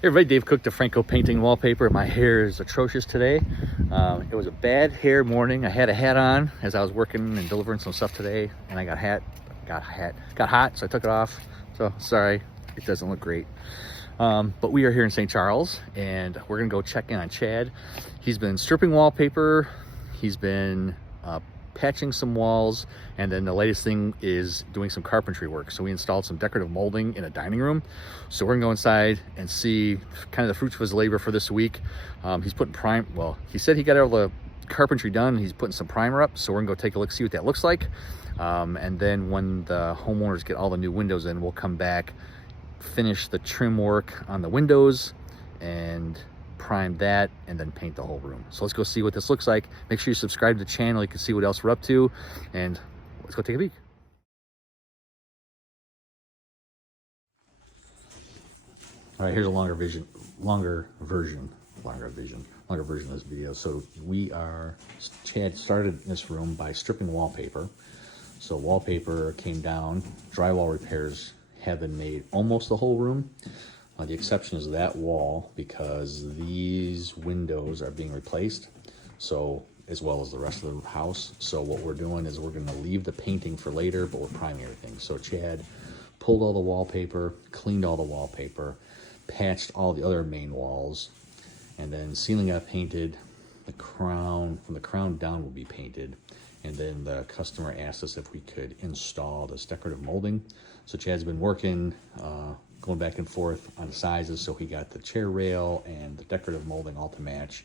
Hey everybody, Dave Cook, the Franco Painting Wallpaper. My hair is atrocious today. It was a bad hair morning. I had a hat on as I was working and delivering some stuff today, and I got hot, so I took it off. So sorry, it doesn't look great. But we are here in St. Charles, and we're gonna go check in on Chad. He's been stripping wallpaper. He's been patching some walls, and then the latest thing is doing some carpentry work. So we installed some decorative molding in a dining room. So we're gonna go inside and see kind of the fruits of his labor for this week. He's putting he said he got all the carpentry done. He's putting some primer up. So we're gonna go take a look, see what that looks like. And then when the homeowners get all the new windows in, we'll come back, finish the trim work on the windows and prime that, and then paint the whole room. So let's go see what this looks like. Make sure you subscribe to the channel. You can see what else we're up to, and let's go take a peek. All right, here's a longer version of this video. So Chad started this room by stripping wallpaper. So wallpaper came down, drywall repairs have been made almost the whole room. The exception is that wall, because these windows are being replaced, so as well as the rest of the house. So what we're doing is we're going to leave the painting for later, but we're priming everything. So Chad pulled all the wallpaper, cleaned all the wallpaper, patched all the other main walls, and then ceiling got painted. The crown, from the crown down, will be painted. And then the customer asked us if we could install this decorative molding. So Chad's been working, going back and forth on the sizes. So he got the chair rail and the decorative molding all to match.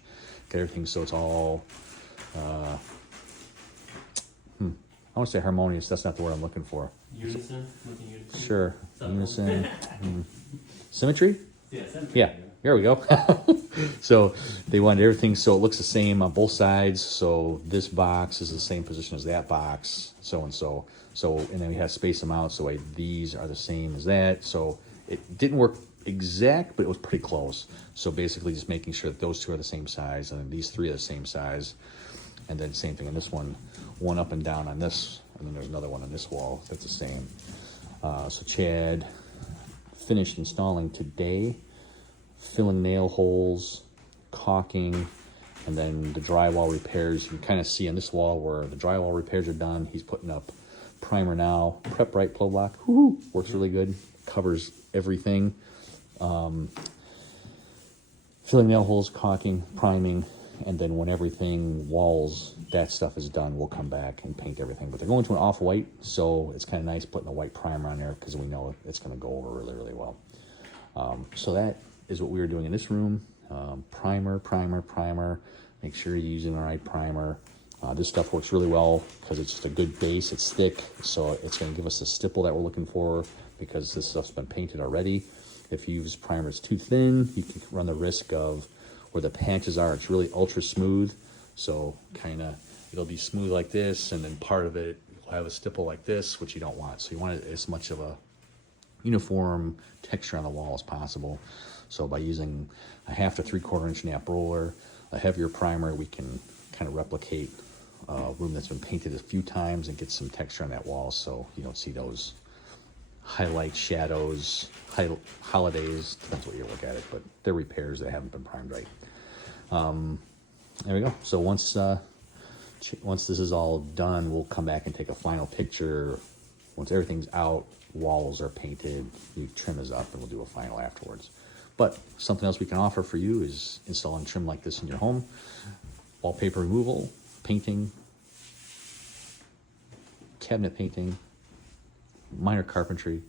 Got everything so it's all, I want to say harmonious. That's not the word I'm looking for. Unison? Sure. Unison. Symmetry? Yeah, symmetry. Yeah. There we go. So they wanted everything so it looks the same on both sides. So this box is the same position as that box, so and so. So, and then we have to space them out so these are the same as that. So it didn't work exact, but it was pretty close. So basically just making sure that those two are the same size, and then these three are the same size. And then same thing on this one up and down on this, and then there's another one on this wall that's the same. So Chad finished installing today, filling nail holes, caulking, and then the drywall repairs. You can kind of see on this wall where the drywall repairs are done. He's putting up primer now. Prep Right Blow Block, works really good, covers everything. Filling nail holes, caulking, priming, and then when everything, walls, that stuff is done, we'll come back and paint everything. But they're going to an off-white, so it's kind of nice putting a white primer on there because we know it's going to go over really, really well. So that is what we were doing in this room. Primer. Make sure you're using the right primer. This stuff works really well because it's just a good base. It's thick, so it's going to give us the stipple that we're looking for, because this stuff's been painted already. If you use primer that's too thin, you can run the risk of where the patches are, it's really ultra smooth. So kind of, it'll be smooth like this, and then part of it will have a stipple like this, which you don't want. So you want it as much of a uniform texture on the wall as possible. So by using a 1/2 to 3/4 inch nap roller, a heavier primer, we can kind of replicate a room that's been painted a few times and get some texture on that wall, so you don't see those highlight shadows, holidays. Depends what you look at it, but they're repairs that haven't been primed right. There we go. So once this is all done, we'll come back and take a final picture. Once everything's out, walls are painted, you trim this up, and we'll do a final afterwards. But something else we can offer for you is installing trim like this in your home. Wallpaper removal, painting, cabinet painting, minor carpentry,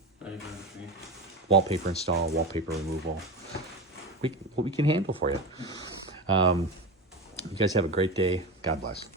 wallpaper install, wallpaper removal. What we can handle for you. You guys have a great day. God bless.